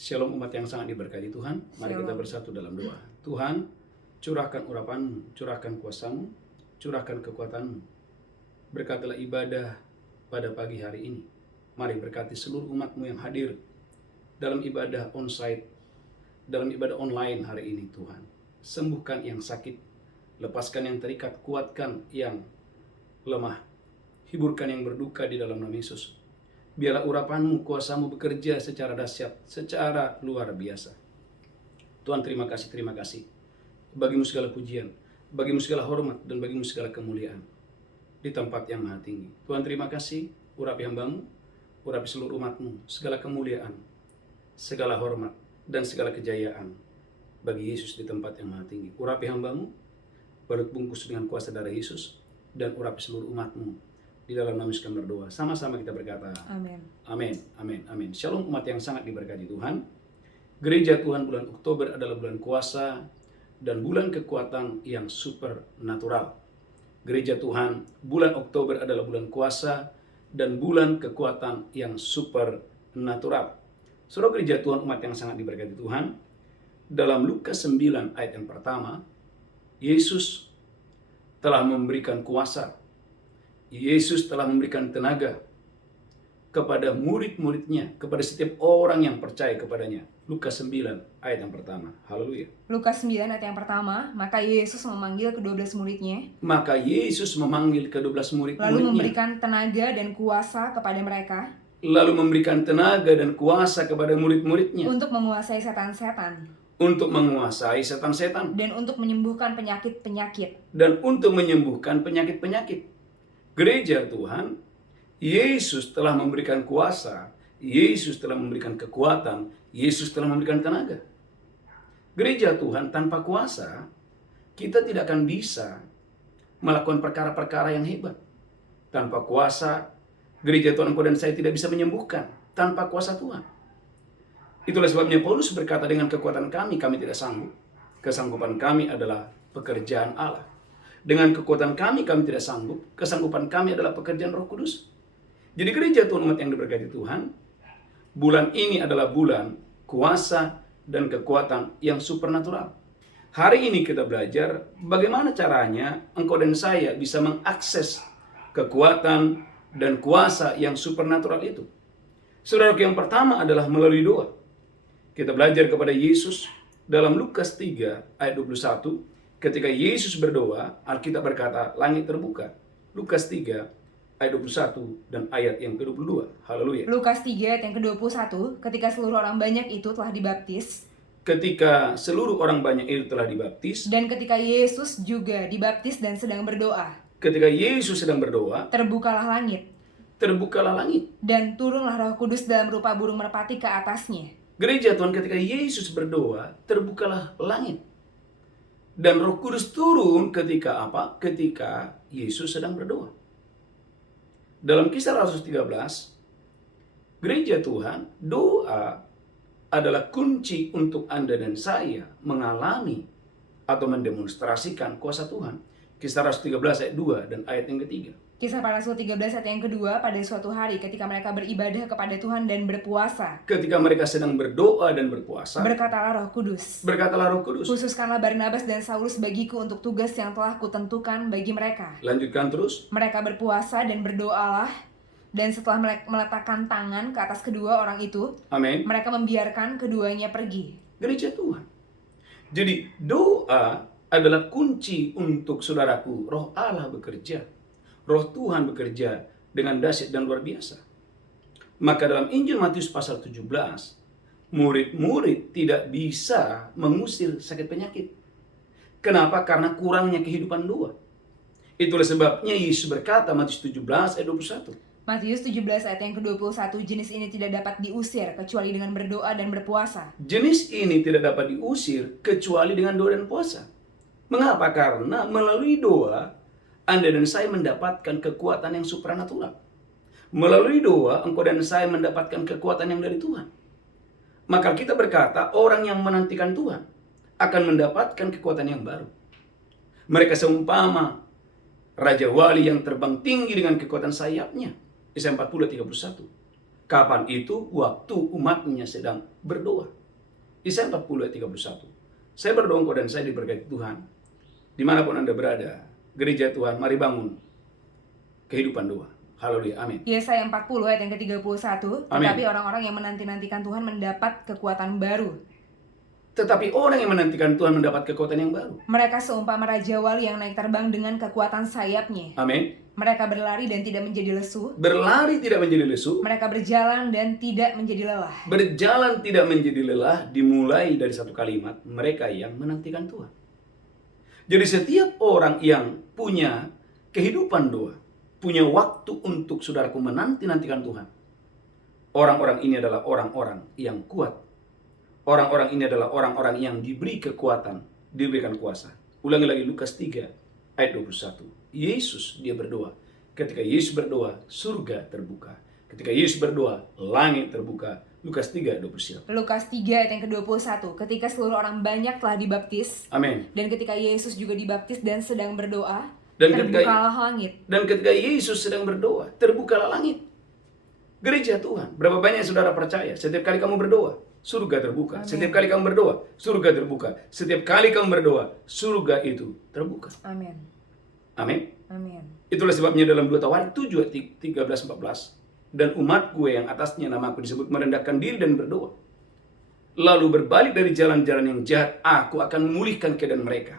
Shalom umat yang sangat diberkati Tuhan. Mari kita bersatu dalam doa. Tuhan, curahkan urapan-Mu, curahkan kuasa-Mu, curahkan kekuatan-Mu. Berkatilah ibadah pada pagi hari ini. Mari berkati seluruh umat-Mu yang hadir dalam ibadah onsite, dalam ibadah online hari ini Tuhan. Sembuhkan yang sakit, lepaskan yang terikat, kuatkan yang lemah, hiburkan yang berduka di dalam nama Yesus. Biarlah urapan-Mu, kuasa-Mu bekerja secara dahsyat, secara luar biasa. Tuhan, terima kasih. Bagi-Mu segala pujian, bagi-Mu segala hormat, dan bagi-Mu segala kemuliaan di tempat yang maha tinggi. Tuhan, terima kasih, urapi hamba-Mu, urapi seluruh umat-Mu, segala kemuliaan, segala hormat, dan segala kejayaan bagi Yesus di tempat yang maha tinggi. Urapi hamba-Mu, balut bungkus dengan kuasa darah Yesus, dan urapi seluruh umat-Mu. Di dalam nama Yesus kami berdoa. Sama-sama kita berkata, Amin. Amin, amin, amin. Shalom umat yang sangat diberkati Tuhan. Gereja Tuhan, bulan Oktober adalah bulan kuasa dan bulan kekuatan yang supernatural. Gereja Tuhan, bulan Oktober adalah bulan kuasa dan bulan kekuatan yang supernatural. Saudara gereja Tuhan, umat yang sangat diberkati Tuhan, dalam Lukas 9 ayat yang pertama, Yesus telah memberikan kuasa. Yesus telah memberikan tenaga kepada murid-muridnya, kepada setiap orang yang percaya kepadanya. Lukas 9 ayat yang pertama. Haleluya. Lukas 9 ayat yang pertama, maka Yesus memanggil ke-12 muridnya. Maka Yesus memanggil ke-12 murid-muridnya. Lalu memberikan tenaga dan kuasa kepada mereka. Lalu memberikan tenaga dan kuasa kepada murid-muridnya. Untuk menguasai setan-setan. Untuk menguasai setan-setan. Dan untuk menyembuhkan penyakit-penyakit. Dan untuk menyembuhkan penyakit-penyakit. Gereja Tuhan, Yesus telah memberikan kuasa, Yesus telah memberikan kekuatan, Yesus telah memberikan tenaga. Gereja Tuhan, tanpa kuasa, kita tidak akan bisa melakukan perkara-perkara yang hebat. Tanpa kuasa, gereja Tuhan, engkau dan saya tidak bisa menyembuhkan. Tanpa kuasa Tuhan. Itulah sebabnya Paulus berkata, dengan kekuatan kami tidak sanggup. Kesanggupan kami adalah pekerjaan Allah. Dengan kekuatan kami tidak sanggup. Kesanggupan kami adalah pekerjaan Roh Kudus. Jadi gereja Tuhan, umat yang diberkati Tuhan, bulan ini adalah bulan kuasa dan kekuatan yang supernatural. Hari ini kita belajar bagaimana caranya engkau dan saya bisa mengakses kekuatan dan kuasa yang supernatural itu. Saudara, yang pertama adalah melalui doa. Kita belajar kepada Yesus dalam Lukas 3 ayat 21. Ketika Yesus berdoa, Alkitab berkata, langit terbuka. Lukas 3 ayat 21 dan ayat yang ke-22. Haleluya. Lukas 3 ayat yang ke-21, ketika seluruh orang banyak itu telah dibaptis. Ketika seluruh orang banyak itu telah dibaptis. Dan ketika Yesus juga dibaptis dan sedang berdoa. Ketika Yesus sedang berdoa, terbukalah langit. Terbukalah langit. Dan turunlah Roh Kudus dalam rupa burung merpati ke atasnya. Gereja Tuhan, ketika Yesus berdoa, terbukalah langit. Dan Roh Kudus turun ketika apa? Ketika Yesus sedang berdoa. Dalam Kisah Rasul 13, gereja Tuhan, doa adalah kunci untuk Anda dan saya mengalami atau mendemonstrasikan kuasa Tuhan. Kisah Rasul 13 ayat 2 dan ayat yang ketiga. Kisah Para Rasul 13 ayat yang kedua, pada suatu hari ketika mereka beribadah kepada Tuhan dan berpuasa. Ketika mereka sedang berdoa dan berpuasa, berkatalah Roh Kudus. Berkatalah Roh Kudus. Khususkanlah Barnabas dan Saulus bagiku untuk tugas yang telah kutentukan bagi mereka. Lanjutkan terus. Mereka berpuasa dan berdoalah, dan setelah meletakkan tangan ke atas kedua orang itu, amin, mereka membiarkan keduanya pergi. Gereja Tuhan. Jadi doa adalah kunci untuk saudaraku. Roh Allah bekerja. Roh Tuhan bekerja dengan dahsyat dan luar biasa. Maka dalam Injil Matius pasal 17, murid-murid tidak bisa mengusir sakit penyakit. Kenapa? Karena kurangnya kehidupan doa. Itulah sebabnya Yesus berkata, Matius 17 ayat 21. Matius 17 ayat yang ke-21, jenis ini tidak dapat diusir kecuali dengan berdoa dan berpuasa. Jenis ini tidak dapat diusir kecuali dengan doa dan puasa. Mengapa? Karena melalui doa, Anda dan saya mendapatkan kekuatan yang supranatural. Melalui doa, engkau dan saya mendapatkan kekuatan yang dari Tuhan. Maka kita berkata, orang yang menantikan Tuhan akan mendapatkan kekuatan yang baru. Mereka seumpama Raja Wali yang terbang tinggi dengan kekuatan sayapnya. Yesaya 40:31. Kapan itu? Waktu umatnya sedang berdoa. Yesaya 40 ayat 31. Saya berdoa engkau dan saya diberkati Tuhan. Dimanapun Anda berada, gereja Tuhan, mari bangun kehidupan doa. Haleluya, amin. Yesaya 40 ayat yang ke-31. Amin. Tetapi orang-orang yang menanti-nantikan Tuhan mendapat kekuatan baru. Tetapi orang yang menantikan Tuhan mendapat kekuatan yang baru. Mereka seumpama raja wali yang naik terbang dengan kekuatan sayapnya. Amin. Mereka berlari dan tidak menjadi lesu. Berlari tidak menjadi lesu. Mereka berjalan dan tidak menjadi lelah. Berjalan tidak menjadi lelah dimulai dari satu kalimat, mereka yang menantikan Tuhan. Jadi setiap orang yang punya kehidupan doa, punya waktu untuk saudaraku menanti-nantikan Tuhan. Orang-orang ini adalah orang-orang yang kuat. Orang-orang ini adalah orang-orang yang diberi kekuatan, diberikan kuasa. Ulangi lagi Lukas 3 ayat 21. Yesus dia berdoa. Ketika Yesus berdoa, surga terbuka. Ketika Yesus berdoa, langit terbuka. Lukas 3 ayat 21. Lukas 3 ayat yang ke-21. Ketika seluruh orang banyak telah dibaptis. Amin. Dan ketika Yesus juga dibaptis dan sedang berdoa, Dan terbukalah langit. Dan ketika Yesus sedang berdoa, terbukalah langit. Gereja Tuhan, berapa banyak saudara percaya setiap kali kamu berdoa, surga terbuka. Amin. Setiap kali kamu berdoa, surga terbuka. Setiap kali kamu berdoa, surga itu terbuka. Amin. Amin. Amin. Itulah sebabnya dalam 2 Tawarik 7 ayat 13-14. Dan umatku yang atasnya namaku disebut merendahkan diri dan berdoa, lalu berbalik dari jalan-jalan yang jahat, aku akan memulihkan keadaan mereka.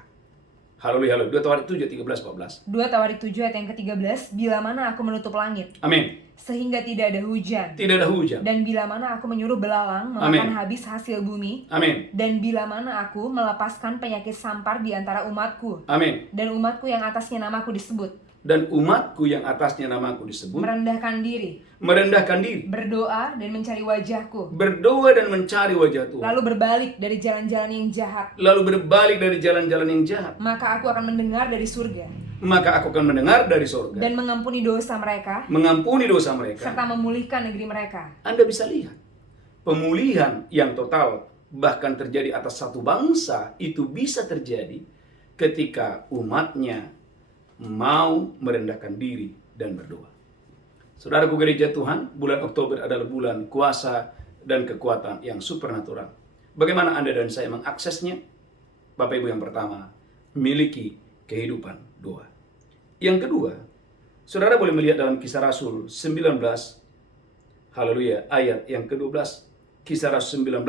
Haleluya, haleluya. 2 Tawarik 7 ayat 13-14. 2 Tawarik 7 ayat yang ke-13. Bila mana aku menutup langit, Amin. sehingga tidak ada hujan. Tidak ada hujan. Dan bila mana aku menyuruh belalang memakan habis hasil bumi. Amin. Dan bila mana aku melepaskan penyakit sampar di antara umatku. Amin. Dan umatku yang atasnya namaku disebut. Dan umatku yang atasnya namaku disebut. Merendahkan diri. Merendahkan diri. Berdoa dan mencari wajahku. Berdoa dan mencari wajah Tuhan. Lalu berbalik dari jalan-jalan yang jahat. Lalu berbalik dari jalan-jalan yang jahat. Maka aku akan mendengar dari surga. Maka aku akan mendengar dari surga. Dan mengampuni dosa mereka. Mengampuni dosa mereka. Serta memulihkan negeri mereka. Anda bisa lihat. Pemulihan yang total bahkan terjadi atas satu bangsa itu bisa terjadi ketika umatnya mau merendahkan diri dan berdoa. Saudaraku gereja Tuhan, bulan Oktober adalah bulan kuasa dan kekuatan yang supernatural. Bagaimana Anda dan saya mengaksesnya? Bapak Ibu, yang pertama, miliki kehidupan doa. Yang kedua, saudara boleh melihat dalam Kisah Rasul 19, haleluya, ayat yang ke-12. Kisah Rasul 19,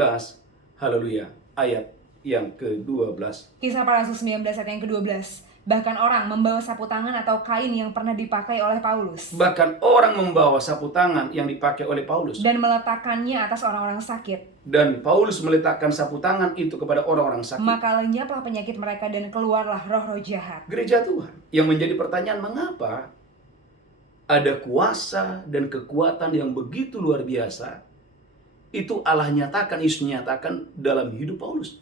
haleluya, ayat yang ke-12. Kisah Para Rasul 19 ayat yang ke-12. Bahkan orang membawa sapu tangan atau kain yang pernah dipakai oleh Paulus. Bahkan orang membawa sapu tangan yang dipakai oleh Paulus. Dan meletakkannya atas orang-orang sakit. Dan Paulus meletakkan sapu tangan itu kepada orang-orang sakit. Maka lenyaplah penyakit mereka dan keluarlah roh-roh jahat. Gereja Tuhan, yang menjadi pertanyaan, mengapa ada kuasa dan kekuatan yang begitu luar biasa itu Allah nyatakan, Yesus nyatakan dalam hidup Paulus.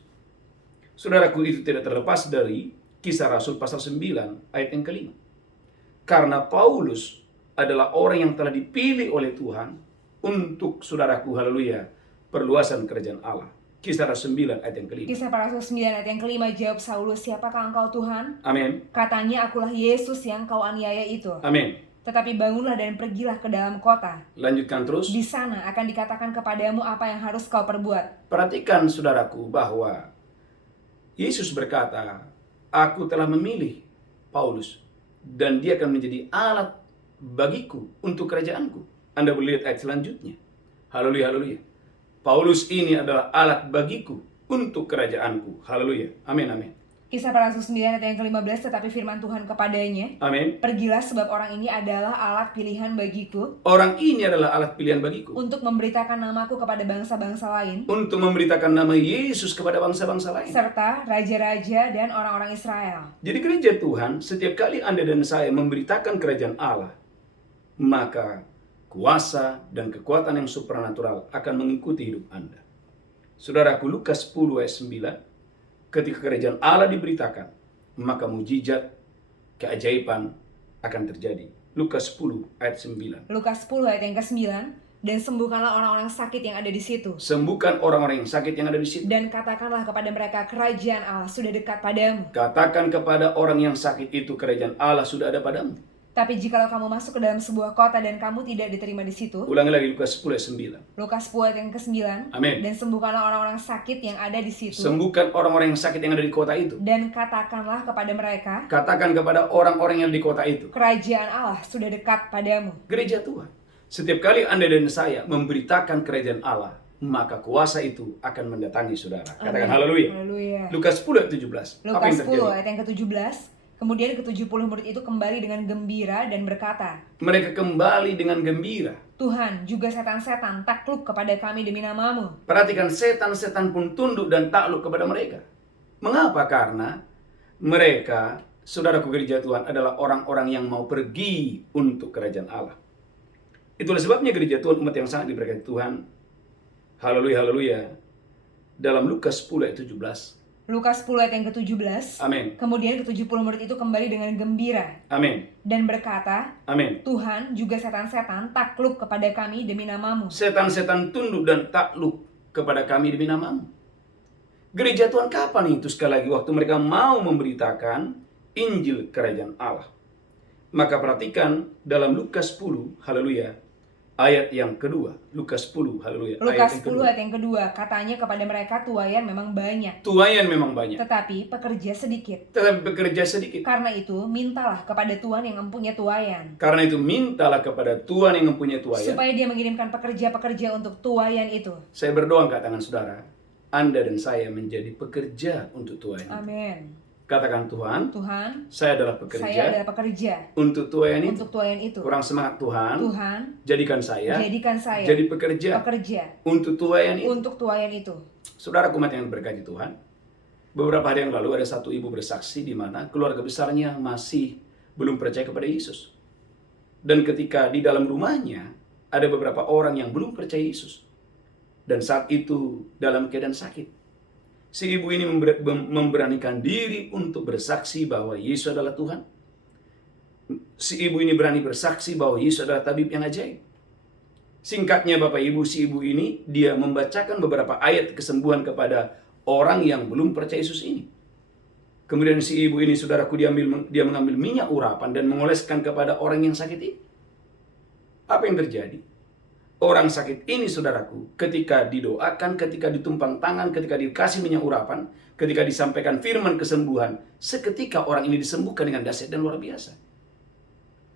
Saudaraku, itu tidak terlepas dari Kisah Rasul pasal 9 ayat yang kelima. Karena Paulus adalah orang yang telah dipilih oleh Tuhan untuk, saudaraku, haleluya, perluasan kerajaan Allah. Kisah Rasul 9 ayat yang kelima. Kisah Para Rasul 9 ayat yang kelima, jawab Saulus, siapakah engkau Tuhan? Amin. Katanya, akulah Yesus yang kau aniaya itu. Amin. Tetapi bangunlah dan pergilah ke dalam kota. Lanjutkan terus. Di sana akan dikatakan kepadamu apa yang harus kau perbuat. Perhatikan saudaraku bahwa Yesus berkata, aku telah memilih Paulus dan dia akan menjadi alat bagiku untuk kerajaanku. Anda boleh lihat ayat selanjutnya. Haleluya, haleluya. Paulus ini adalah alat bagiku untuk kerajaanku. Haleluya. Amin, amin. Kisah Para Rasul 9 ayat yang ke-15, tetapi firman Tuhan kepadanya, amin. Pergilah sebab orang ini adalah alat pilihan bagiku. Orang ini adalah alat pilihan bagiku. Untuk memberitakan namaku kepada bangsa-bangsa lain. Untuk memberitakan nama Yesus kepada bangsa-bangsa lain. Serta raja-raja dan orang-orang Israel. Jadi gereja Tuhan, setiap kali Anda dan saya memberitakan kerajaan Allah, maka kuasa dan kekuatan yang supernatural akan mengikuti hidup Anda. Saudaraku, Lukas 10 ayat 9, ketika kerajaan Allah diberitakan, maka mujizat, keajaiban akan terjadi. Lukas 10 ayat 9. Lukas 10 ayat yang ke-9, dan sembuhkanlah orang-orang sakit yang ada di situ. Sembuhkan orang-orang yang sakit yang ada di situ. Dan katakanlah kepada mereka, kerajaan Allah sudah dekat padamu. Katakan kepada orang yang sakit itu, kerajaan Allah sudah ada padamu. Tapi jikalau kamu masuk ke dalam sebuah kota dan kamu tidak diterima di situ, Ulangi lagi Lukas 10 ayat 9. Lukas 10 ayat yang ke-9, Amin. dan sembuhkanlah orang-orang sakit yang ada di situ, Sembuhkan orang-orang yang sakit yang ada di kota itu. dan katakanlah kepada mereka, Katakan kepada orang-orang yang di kota itu, kerajaan Allah sudah dekat padamu. gereja Tuhan. Setiap kali Anda dan saya memberitakan kerajaan Allah, maka kuasa itu akan mendatangi saudara. Katakan Amin. haleluya. Haleluya. Lukas 10 ayat 17. Apa Lukas yang 10 terjadi? ayat yang ke-17, kemudian ke-70 murid itu kembali dengan gembira dan berkata, Mereka kembali dengan gembira. Tuhan, juga setan-setan takluk kepada kami demi namamu. Perhatikan, setan-setan pun tunduk dan takluk kepada mereka. Mengapa? Karena mereka, saudaraku gereja Tuhan, adalah orang-orang yang mau pergi untuk kerajaan Allah. Itulah sebabnya gereja Tuhan, umat yang sangat diberkati Tuhan. Haleluya, haleluya. Dalam Lukas 10 ayat 17. Lukas 10 ayat yang ke-17, Amin. kemudian ke-70 murid itu kembali dengan gembira Amin. dan berkata, Amin. Tuhan, juga setan-setan takluk kepada kami demi namamu. Setan-setan tunduk dan takluk kepada kami demi namamu. Gereja Tuhan kapan itu sekali lagi waktu mereka mau memberitakan Injil kerajaan Allah. Maka perhatikan dalam Lukas 10, haleluya, ayat yang kedua. Lukas 10, haleluya, Lukas ayat yang 10 kedua. ayat yang kedua, katanya kepada mereka tuayan memang banyak, Tuayan memang banyak, tetapi pekerja sedikit. tetapi bekerja sedikit. Karena itu, mintalah kepada Tuhan yang mempunyai tuayan, Karena itu mintalah kepada Tuhan yang mempunyai tuayan. supaya dia mengirimkan pekerja-pekerja untuk tuayan itu. Saya berdoa angkat tangan saudara, Anda dan saya menjadi pekerja untuk tuayan. Amin. Katakan, Tuhan, Tuhan, saya adalah saya pekerja adalah pekerja untuk tuayan itu. untuk tuayan itu. Kurang semangat, Tuhan, Tuhan, jadikan saya jadikan saya jadi pekerja pekerja untuk tuayan itu. untuk tuayan itu. Saudara umat yang berkati Tuhan, beberapa hari yang lalu ada satu ibu bersaksi di mana keluarga besarnya masih belum percaya kepada Yesus. Dan ketika di dalam rumahnya ada beberapa orang yang belum percaya Yesus. Dan saat itu dalam keadaan sakit. Si ibu ini memberanikan diri untuk bersaksi bahwa Yesus adalah Tuhan. Si ibu ini berani bersaksi bahwa Yesus adalah tabib yang ajaib. Singkatnya Bapak Ibu, si ibu ini dia membacakan beberapa ayat kesembuhan kepada orang yang belum percaya Yesus ini. Kemudian si ibu ini, saudaraku, dia mengambil minyak urapan dan mengoleskan kepada orang yang sakit ini. Apa yang terjadi? Orang sakit ini, saudaraku, ketika didoakan, ketika ditumpang tangan, ketika dikasih minyak urapan, ketika disampaikan firman kesembuhan, seketika orang ini disembuhkan dengan dahsyat dan luar biasa.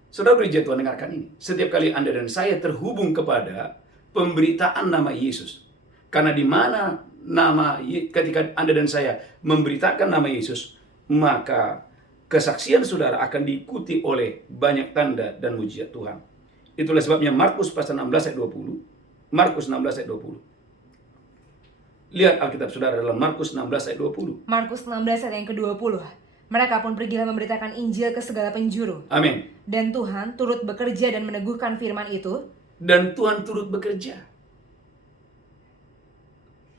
Saudara gereja Tuhan, dengarkan ini. Setiap kali Anda dan saya terhubung kepada pemberitaan nama Yesus. Karena di mana ketika Anda dan saya memberitakan nama Yesus, maka kesaksian saudara akan diikuti oleh banyak tanda dan mujizat Tuhan. Itulah sebabnya Markus pasal 16 ayat 20. Markus 16 ayat 20. Lihat Alkitab saudara dalam Markus 16 ayat 20. Markus 16 ayat yang ke-20. Mereka pun pergilah memberitakan Injil ke segala penjuru. Amin. Dan Tuhan turut bekerja dan meneguhkan firman itu. Dan Tuhan turut bekerja.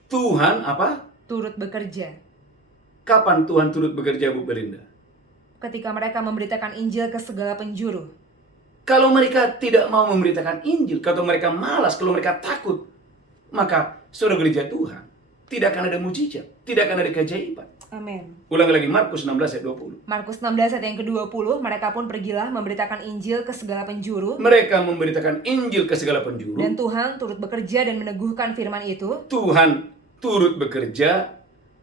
Tuhan apa? Turut bekerja. Kapan Tuhan turut bekerja, Bu Belinda? Ketika mereka memberitakan Injil ke segala penjuru. Kalau mereka tidak mau memberitakan Injil, kalau mereka malas, kalau mereka takut, maka saudara gereja Tuhan, tidak akan ada mujizat, tidak akan ada keajaiban. Amin. Ulang lagi Markus 16 ayat 20. Markus 16 ayat yang ke-20, mereka pun pergilah memberitakan Injil ke segala penjuru. Mereka memberitakan Injil ke segala penjuru. Dan Tuhan turut bekerja dan meneguhkan firman itu. Tuhan turut bekerja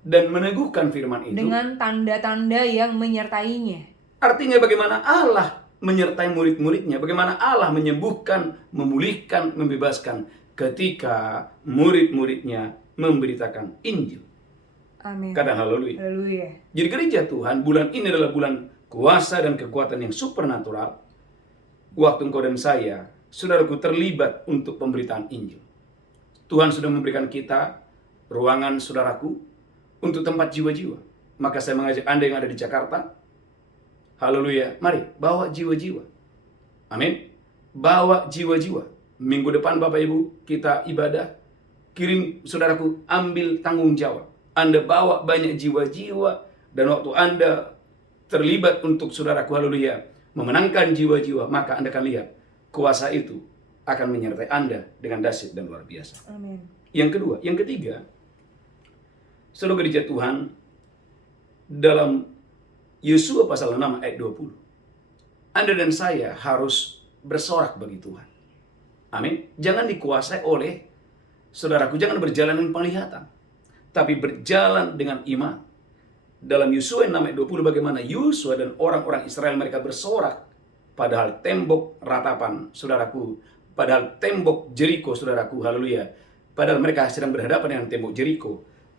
dan meneguhkan firman itu. Dengan tanda-tanda yang menyertainya. Artinya bagaimana Allah menyertai murid-muridnya, bagaimana Allah menyembuhkan, memulihkan, membebaskan ketika murid-muridnya memberitakan Injil. Amin. Kata haleluya. Haleluya. Jadi gereja Tuhan, bulan ini adalah bulan kuasa dan kekuatan yang supernatural. Waktu engkau dan saya, saudaraku, terlibat untuk pemberitaan Injil. Tuhan sudah memberikan kita ruangan, saudaraku, untuk tempat jiwa-jiwa. Maka saya mengajak Anda yang ada di Jakarta, haleluya, mari bawa jiwa-jiwa. Amin. Bawa jiwa-jiwa. Minggu depan Bapak Ibu kita ibadah. Kirim, saudaraku, ambil tanggung jawab. Anda bawa banyak jiwa-jiwa. Dan waktu Anda terlibat untuk, saudaraku, haleluya, memenangkan jiwa-jiwa, maka Anda akan lihat kuasa itu akan menyertai Anda dengan dahsyat dan luar biasa. Amin. Yang kedua, yang ketiga, saudara gereja Tuhan, dalam Yosua pasal 6 ayat 20. Anda dan saya harus bersorak bagi Tuhan. Amin. Jangan dikuasai oleh, saudaraku, jangan berjalan dengan penglihatan, tapi berjalan dengan iman. Dalam Yosua 6 ayat 20, bagaimana Yosua dan orang-orang Israel mereka bersorak, padahal tembok ratapan, saudaraku, padahal tembok Jeriko, saudaraku, haleluya, padahal mereka sedang berhadapan dengan tembok Jeriko.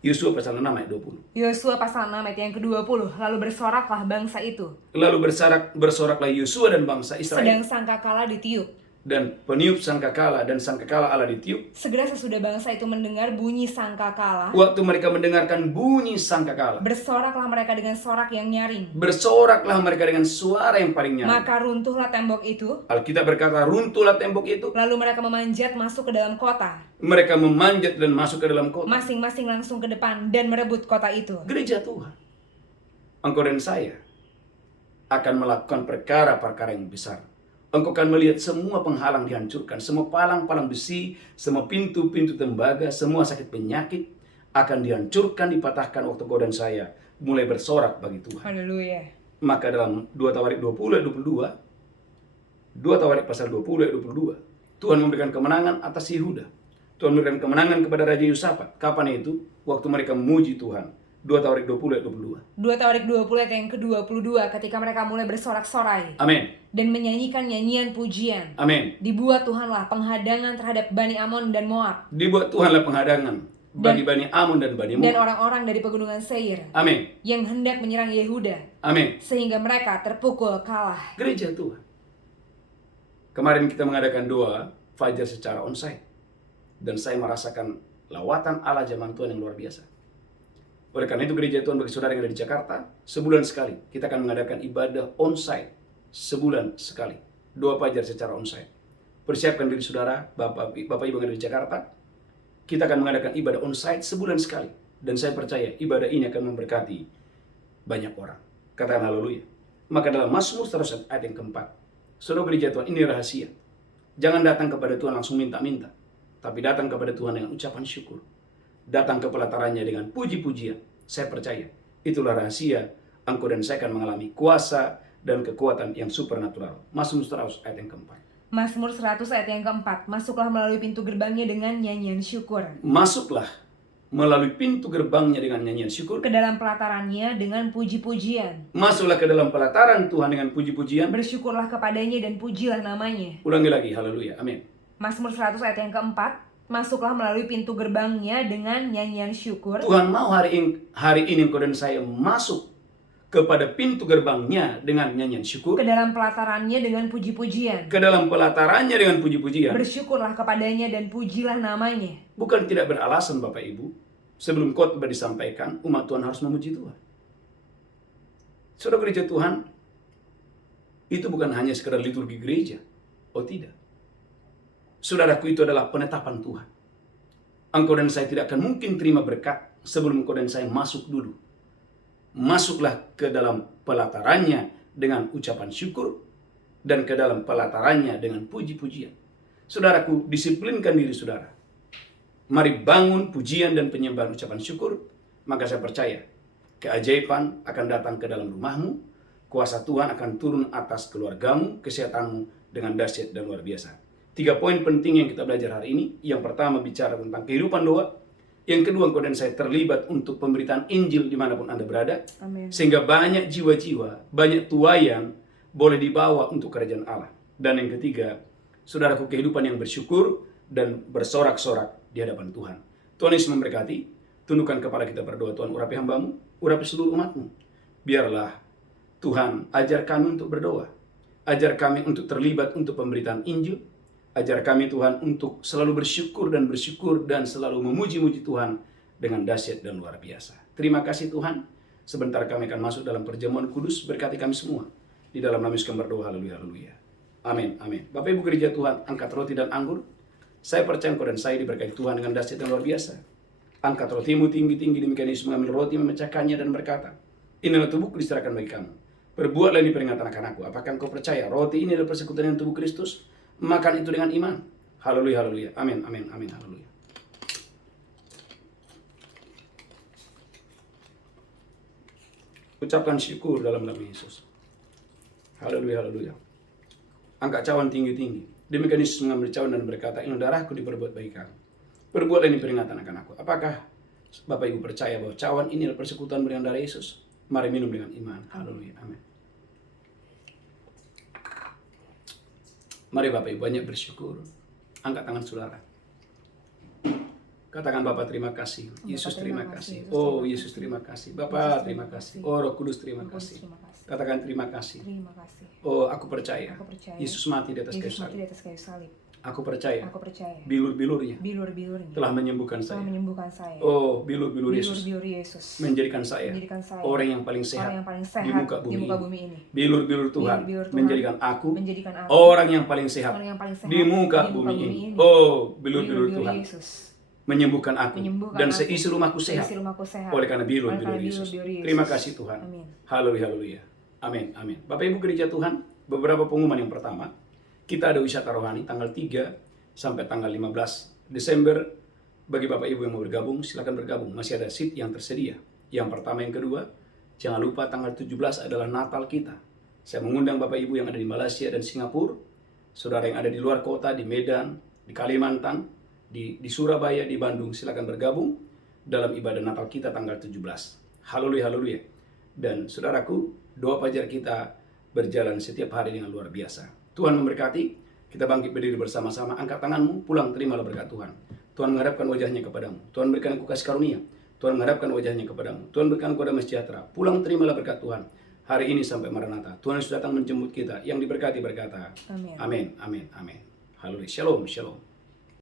Yosua pasal 6 ayat 20. Yosua pasal 6 ayat yang ke-20, lalu bersoraklah bangsa itu. Lalu bersoraklah Yosua dan bangsa Israel. Sedang sangkakala ditiup. Dan peniup sangkakala dan sangkakala Allah ditiup. Segera sesudah bangsa itu mendengar bunyi sangkakala, Waktu mereka mendengarkan bunyi sangkakala, bersoraklah mereka dengan sorak yang nyaring. bersoraklah mereka dengan suara yang paling nyaring. Maka runtuhlah tembok itu. Alkitab berkata, runtuhlah tembok itu. Lalu mereka memanjat masuk ke dalam kota. Mereka memanjat dan masuk ke dalam kota. Masing-masing langsung ke depan dan merebut kota itu. Gereja Tuhan, engkau dan saya akan melakukan perkara-perkara yang besar. Engkau akan melihat semua penghalang dihancurkan, semua palang-palang besi, semua pintu-pintu tembaga, semua sakit penyakit akan dihancurkan, dipatahkan waktu kau dan saya mulai bersorak bagi Tuhan. Haleluya. Maka dalam 2 Tawarik 20 ayat 22, 2 Tawarik pasal 20 ayat 22, Tuhan memberikan kemenangan atas Yehuda. Tuhan memberikan kemenangan kepada Raja Yosafat. Kapan itu? Waktu mereka memuji Tuhan. 2 Tawarik 20 ayat 22. 2 Tawarik 20 ayat yang ke-22, ketika mereka mulai bersorak-sorai Amin. dan menyanyikan nyanyian pujian. Amin. Dibuat Tuhanlah penghadangan terhadap Bani Amon dan Moab. Dibuat Tuhanlah penghadangan bagi Bani Amon dan Bani Dan Moab. orang-orang dari pegunungan Seir Amin. yang hendak menyerang Yehuda, Amin. sehingga mereka terpukul kalah. Gereja Tuhan. Kemarin kita mengadakan doa fajar secara onsite. Dan saya merasakan lawatan Allah zaman Tuhan yang luar biasa. Oleh karena itu gereja Tuhan bagi saudara yang ada di Jakarta, sebulan sekali kita akan mengadakan ibadah onsite. Sebulan sekali. Doa fajar secara onsite. Persiapkan diri saudara, Bapak Ibu yang ada di Jakarta. Kita akan mengadakan ibadah onsite sebulan sekali. Dan saya percaya ibadah ini akan memberkati banyak orang. Katakan haleluya. Maka dalam Mazmur 100 ayat yang keempat, saudara gereja Tuhan, ini rahasia. Jangan datang kepada Tuhan langsung minta-minta, tapi datang kepada Tuhan dengan ucapan syukur. Datang ke pelatarannya dengan puji-pujian. Saya percaya itulah rahasia engkau dan saya akan mengalami kuasa dan kekuatan yang supernatural. Mazmur 100 ayat yang keempat. Mazmur 100 ayat yang keempat, masuklah melalui pintu gerbangnya dengan nyanyian syukur. Masuklah melalui pintu gerbangnya dengan nyanyian syukur. Ke dalam pelatarannya dengan puji-pujian. Masuklah ke dalam pelataran Tuhan dengan puji-pujian. Bersyukurlah kepadanya dan pujilah namanya. Ulangi lagi, haleluya, amin. Mazmur 100 ayat yang keempat, masuklah melalui pintu gerbangnya dengan nyanyian syukur. Tuhan mau hari ini engkau dan saya masuk kepada pintu gerbangnya dengan nyanyian syukur. Ke dalam pelatarannya dengan puji-pujian. Ke dalam pelatarannya dengan puji-pujian. Bersyukurlah kepadanya dan pujilah namanya. Bukan tidak beralasan Bapak Ibu. Sebelum khotbah disampaikan, umat Tuhan harus memuji Tuhan. Saudara gereja Tuhan, itu bukan hanya sekedar liturgi gereja. Oh tidak. Saudaraku, itu adalah penetapan Tuhan. Engkau dan saya tidak akan mungkin terima berkat sebelum engkau dan saya masuk dulu. Masuklah ke dalam pelatarannya dengan ucapan syukur dan ke dalam pelatarannya dengan puji-pujian. Saudaraku, disiplinkan diri saudara. Mari bangun pujian dan penyembahan ucapan syukur, maka saya percaya keajaiban akan datang ke dalam rumahmu, kuasa Tuhan akan turun atas keluargamu, kesehatanmu dengan dahsyat dan luar biasa. 3 poin penting yang kita belajar hari ini. Yang pertama bicara tentang kehidupan doa. Yang kedua, engkau dan saya terlibat untuk pemberitaan Injil dimanapun Anda berada. Amin. Sehingga banyak jiwa-jiwa, banyak tuayan boleh dibawa untuk kerajaan Allah. Dan yang ketiga, saudaraku, kehidupan yang bersyukur dan bersorak-sorak di hadapan Tuhan. Tuhan Yesus memberkati. Tundukkan kepala kita berdoa. Tuhan, urapi hambamu, urapi seluruh umatmu. Biarlah Tuhan ajar kami untuk berdoa. Ajar kami untuk terlibat untuk pemberitaan Injil. Ajar kami Tuhan untuk selalu bersyukur dan selalu memuji-muji Tuhan dengan dahsyat dan luar biasa. Terima kasih Tuhan. Sebentar kami akan masuk dalam perjamuan kudus. Berkati kami semua. Di dalam nama Yesus kami berdoa. Haleluya, haleluya. Amin, amin. Bapak Ibu gereja Tuhan, angkat roti dan anggur. Saya percaya engkau dan saya diberkati Tuhan dengan dahsyat dan luar biasa. Angkat rotimu tinggi-tinggi, demikian Yesus mengambil roti, memecahkannya dan berkata, inilah tubuhku diserahkan bagi kamu. Perbuatlah ini peringatan akan aku. Apakah engkau percaya roti ini adalah persekutuan dengan tubuh Kristus? Makan itu dengan iman. Haleluya, haleluya. Amin, amin, amin, haleluya. Ucapkan syukur dalam nama Yesus. Haleluya, haleluya. Angkat cawan tinggi-tinggi. Demikian Yesus mengambil cawan dan berkata, ini darahku diperbuat bagi kamu. Perbuatlah ini peringatan akan aku. Apakah Bapak Ibu percaya bahwa cawan ini adalah persekutuan berikan darah Yesus? Mari minum dengan iman. Haleluya, amin. Mari Bapak Ibu banyak bersyukur. Angkat tangan saudara. Katakan Bapak terima kasih, Yesus terima kasih. Oh Yesus terima kasih, Bapak terima kasih. Oh Roh Kudus terima kasih. Katakan terima kasih. Oh aku percaya, Yesus mati di atas kayu salib. Aku percaya, bilur-bilurnya telah menyembuhkan saya. Oh bilur-bilur Yesus menjadikan saya orang yang paling sehat di muka bumi ini. Bilur-bilur Tuhan menjadikan aku orang yang paling sehat di muka bumi ini. Oh bilur-bilur Tuhan menyembuhkan aku dan seisi rumahku sehat oleh karena bilur-bilur Yesus. Terima kasih Tuhan. Haleluya, haleluya. Amin, amin. Bapak Ibu gereja Tuhan, beberapa pengumuman. Yang pertama, kita ada wisata rohani tanggal 3 sampai tanggal 15 Desember. Bagi Bapak Ibu yang mau bergabung, silakan bergabung. Masih ada seat yang tersedia. Yang pertama, yang kedua, jangan lupa tanggal 17 adalah Natal kita. Saya mengundang Bapak Ibu yang ada di Malaysia dan Singapura, saudara yang ada di luar kota, di Medan, di Kalimantan, di Surabaya, di Bandung, silakan bergabung dalam ibadah Natal kita tanggal 17. Haleluya, haleluya. Dan saudaraku, doa fajar kita berjalan setiap hari dengan luar biasa. Tuhan memberkati, kita bangkit berdiri bersama-sama, angkat tanganmu, pulang terimalah berkat Tuhan. Tuhan menghadapkan wajahnya kepadamu, Tuhan berikan engkau kasih karunia, Tuhan menghadapkan wajahnya kepadamu, Tuhan berikan engkau damai sejahtera. Pulang terimalah berkat Tuhan, hari ini sampai Maranatha. Tuhan Yesus datang menjemput kita, yang diberkati berkata, amin, amin, amin. Haleluya, shalom, shalom.